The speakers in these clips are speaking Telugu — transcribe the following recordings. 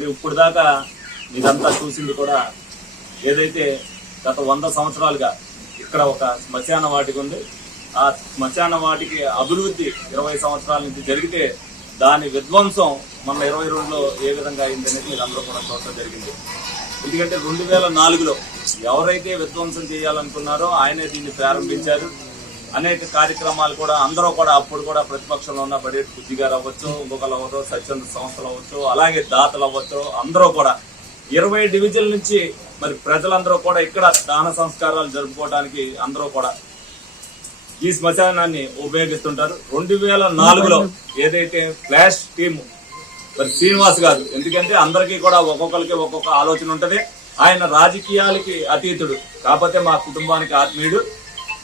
మరి ఇప్పుడు దాకా ఇదంతా చూసింది కూడా ఏదైతే గత వంద సంవత్సరాలుగా ఇక్కడ ఒక శ్మశాన వాటికి ఉంది ఆ శ్మశాన వాటికి అభివృద్ధి ఇరవై సంవత్సరాల నుంచి జరిగితే దాని విధ్వంసం మన ఇరవై రెండులో ఏ విధంగా అయింది అనేది అందరూ కూడా చూడటం జరిగింది. ఎందుకంటే రెండు వేల నాలుగులో ఎవరైతే విధ్వంసం చేయాలనుకున్నారో ఆయనే దీన్ని ప్రారంభించారు. అనేక కార్యక్రమాలు కూడా అందరూ కూడా అప్పుడు కూడా ప్రతిపక్షంలో ఉన్న బడి బుద్ధి గారు అవ్వచ్చు ఇంకొకరు అవ్వచ్చు స్వచ్ఛంద సంస్థలు అవ్వచ్చు అలాగే దాతలు అవ్వచ్చు అందరూ కూడా. ఇరవై డివిజన్ నుంచి మరి ప్రజలందరూ కూడా ఇక్కడ దాన సంస్కారాలు జరుపుకోవడానికి అందరూ కూడా ఈ శ్మశానాన్ని ఉపయోగిస్తుంటారు. రెండు వేల నాలుగులో ఏదైతే ఫ్లాష్ టీమ్ మరి శ్రీనివాస్ గారు ఎందుకంటే అందరికీ కూడా ఒక్కొక్కరికి ఒక్కొక్క ఆలోచన ఉంటుంది. ఆయన రాజకీయాలకి అతీతుడు కాకపోతే మా కుటుంబానికి ఆత్మీయుడు.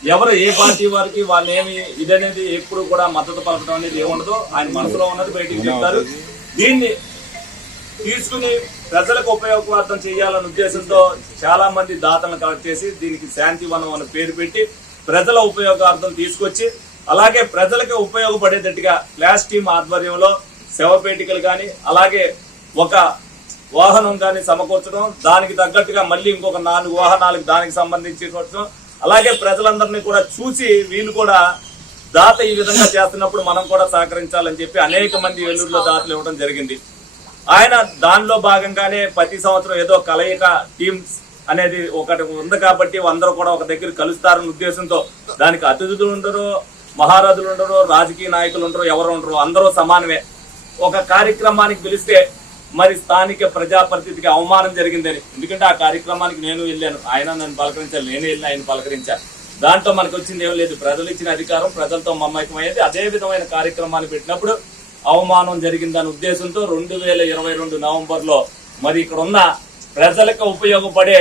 ఎవరు ఏ పార్టీ వారికి వాళ్ళు ఏమి ఇదనేది ఎప్పుడు కూడా మద్దతు పలకడం అనేది ఏముండదు ఆయన మనసులో ఉన్నది బయటికి చెప్తారు. దీన్ని తీసుకుని ప్రజలకు ఉపయోగపడతం చేయాలనే ఉద్దేశంతో చాలా మంది దాతలను కలెక్ట్ చేసి దీనికి శాంతివనం అనే అని పేరు పెట్టి ప్రజల ఉపయోగార్థం తీసుకొచ్చి అలాగే ప్రజలకు ఉపయోగపడేటట్టుగా క్లాస్ టీమ్ ఆధ్వర్యంలో శవపేటికలు కానీ అలాగే ఒక వాహనం కానీ సమకూర్చడం దానికి తగ్గట్టుగా మళ్ళీ ఇంకొక నాలుగు వాహనాలకు దానికి సంబంధించి కూర్చడం అలాగే ప్రజలందరినీ కూడా చూసి వీళ్ళు కూడా దాత ఈ విధంగా చేస్తున్నప్పుడు మనం కూడా సహకరించాలని చెప్పి అనేక మంది ఏలూరులో దాతలు ఇవ్వడం జరిగింది. ఆయన దానిలో భాగంగానే ప్రతి సంవత్సరం ఏదో కలయిక టీమ్స్ అనేది ఒకటి ఉంది కాబట్టి అందరూ కూడా ఒక దగ్గర కలుస్తారన్న ఉద్దేశంతో దానికి అతిథులు ఉండరు మహారాజులు ఉండరు రాజకీయ నాయకులు ఉండరు ఎవరు ఉండరు అందరూ సమానమే. ఒక కార్యక్రమానికి పిలిస్తే మరి స్థానిక ప్రజాప్రతినిధికి అవమానం జరిగిందని. ఎందుకంటే ఆ కార్యక్రమానికి నేను వెళ్ళాను. ఆయన నన్ను పలకరించాను నేను వెళ్ళి ఆయన పలకరించాను దాంట్లో మనకు వచ్చింది ఏం లేదు. ప్రజలు ఇచ్చిన అధికారం ప్రజలతో మమ్మకమయ్యేది అదే విధమైన కార్యక్రమాన్ని పెట్టినప్పుడు అవమానం జరిగిందనే ఉద్దేశంతో రెండు వేల ఇరవై రెండు నవంబర్లో మరి ఇక్కడ ఉన్న ప్రజలకు ఉపయోగపడే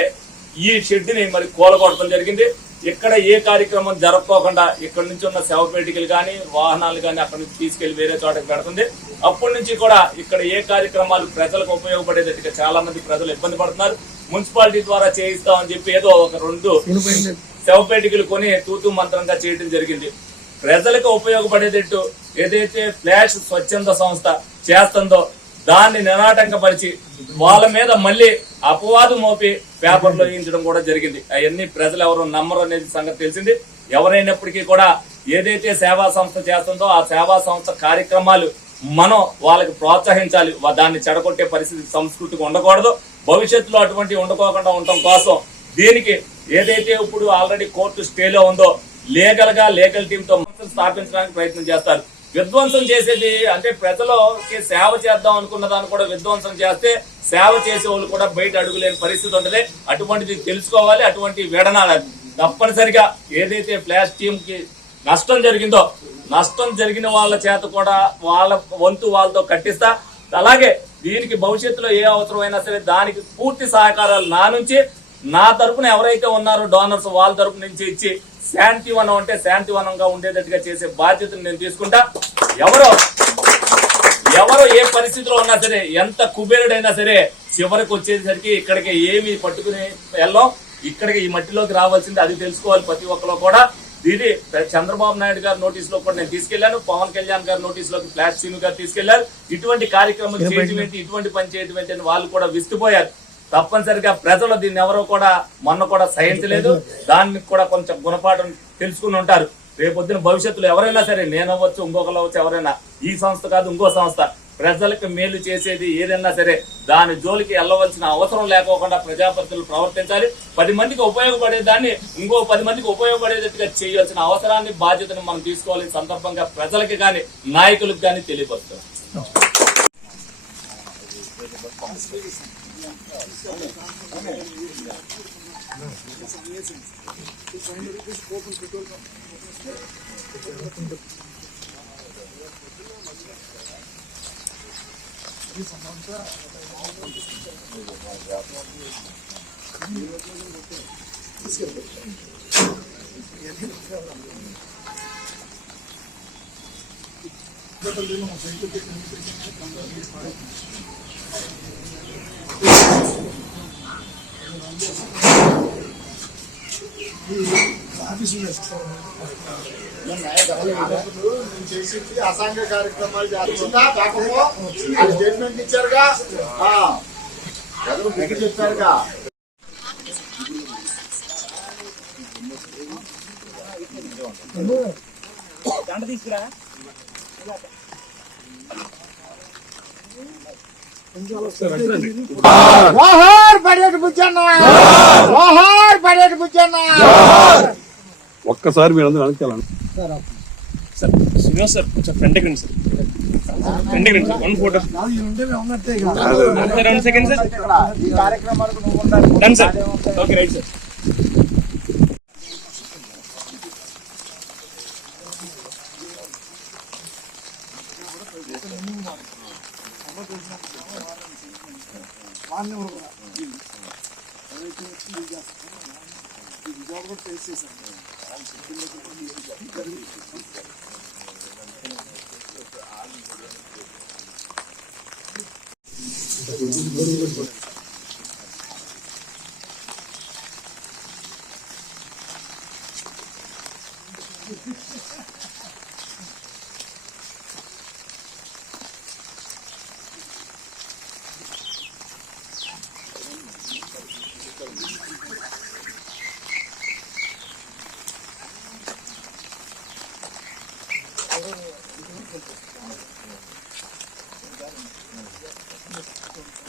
ఈ షెడ్ని మరి కూలగొట్టడం జరిగింది. ఇక్కడ ఏ కార్యక్రమం జరపకోకుండా ఇక్కడ నుంచి ఉన్న శవపేటికలు కానీ వాహనాలు కానీ అక్కడ నుంచి తీసుకెళ్ళి వేరే చోటకి పెడుతుంది. అప్పటి నుంచి కూడా ఇక్కడ ఏ కార్యక్రమాలు ప్రజలకు ఉపయోగపడేటట్టుగా చాలా మంది ప్రజలు ఇబ్బంది పడుతున్నారు. మున్సిపాలిటీ ద్వారా చేయిస్తామని చెప్పి ఏదో ఒక రెండు శవపేటికలు కొని తూతూ మంత్రంగా చేయడం జరిగింది. ప్రజలకు ఉపయోగపడేటట్టు ఏదైతే ఫ్లాష్ స్వచ్ఛంద సంస్థ చేస్తుందో దాన్ని నిరాటంకపరిచి వాళ్ళ మీద మళ్ళీ అపవాదు మోపి పేపర్లో వేయించడం కూడా జరిగింది. అవన్నీ ప్రజలు ఎవరు నమ్మరు అనేది సంగతి తెలిసింది. ఎవరైనప్పటికీ కూడా ఏదైతే సేవా సంస్థ చేస్తుందో ఆ సేవా సంస్థ కార్యక్రమాలు మనం వాళ్ళకి ప్రోత్సహించాలి. వా- దాన్ని చెడగొట్టే పరిస్థితి సంస్కృతికి ఉండకూడదు. భవిష్యత్తులో అటువంటి ఉండకోకుండా ఉండటం కోసం దీనికి ఏదైతే ఇప్పుడు ఆల్రెడీ కోర్టు స్టేలో ఉందో లీగల్గా లీగల్ టీంతో స్థాపించడానికి ప్రయత్నం చేస్తారు. విధ్వంసం చేసేది అంటే ప్రజలకి సేవ చేద్దాం అనుకున్న దాన్ని కూడా విధ్వంసం చేస్తే సేవ చేసే వాళ్ళు కూడా బయట అడుగులేని పరిస్థితి ఉంటుంది. అటువంటిది తెలుసుకోవాలి అటువంటి విడనాలి తప్పనిసరిగా ఏదైతే ఫ్లాష్ టీమ్కి నష్టం జరిగిందో నష్టం జరిగిన వాళ్ళ చేత కూడా వాళ్ళ వంతు వాళ్ళతో కట్టిస్తా. అలాగే దీనికి భవిష్యత్తులో ఏ అవసరమైనా సరే దానికి పూర్తి సహకారాలు నా నుంచి. నా తరపున ఎవరైతే ఉన్నారో డోనర్స్ వాళ్ళ తరపు నుంచి ఇచ్చి శాంతివనం అంటే శాంతివనంగా ఉండేటట్టుగా చేసే బాధ్యతను నేను తీసుకుంటా. ఎవరో ఎవరు ఏ పరిస్థితిలో ఉన్నా సరే ఎంత కుబేరుడైనా సరే చివరికి వచ్చేసరికి ఇక్కడికి ఏమి పట్టుకుని వెళ్ళాం. ఇక్కడికి ఈ మట్టిలోకి రావాల్సింది అది తెలుసుకోవాలి ప్రతి ఒక్కరు కూడా. ఇది చంద్రబాబు నాయుడు గారి నోటీస్లో కూడా నేను తీసుకెళ్ళాను పవన్ కళ్యాణ్ గారి నోటీస్లోకి ఫ్లాట్ సీను గారు తీసుకెళ్ళారు ఇటువంటి కార్యక్రమం చేయటం ఏంటి? ఇటువంటి పని చేయటం ఏంటి అని వాళ్ళు కూడా విస్తుపోయారు. తప్పనిసరిగా ప్రజలు దీన్ని ఎవరో కూడా మొన్న కూడా సహించలేదు. దానికి కూడా కొంచెం గుణపాఠం తెలుసుకుని ఉంటారు. రేపొద్దున భవిష్యత్తులో ఎవరైనా సరే నేను అవ్వచ్చు ఇంకొకరు అవ్వచ్చు ఎవరైనా ఈ సంస్థ కాదు ఇంకో సంస్థ. ప్రజలకు మేలు చేసేది ఏదైనా సరే దాని జోలికి వెళ్ళవలసిన అవసరం లేకోకుండా ప్రజాప్రతినిధులు ప్రవర్తించాలి. పది మందికి ఉపయోగపడే దాన్ని ఇంకో పది మందికి ఉపయోగపడేటట్టుగా చేయాల్సిన అవసరాన్ని బాధ్యతను మనం తీసుకోవాలి సందర్భంగా ప్రజలకి కానీ నాయకులకు కానీ తెలియపరుస్తాం నేను చేసింది అసాంఘ కార్యక్రమాలు చేస్తుందా కాకపో స్టేట్మెంట్ ఇచ్చారుగా ఎక్కడ చెప్పారుగా దండ తీసుకురా. ఒక్కసారి మీరు అందరూ అనుకోవాలండి సార్ శ్రీనివాస్ సార్ కొంచెం ఫ్రంట్ రండి సార్. ఫ్రంట్ రండి sir one photo one second sir done sir okay right sir 반응으로 가. 이적으로 뺄수 있어.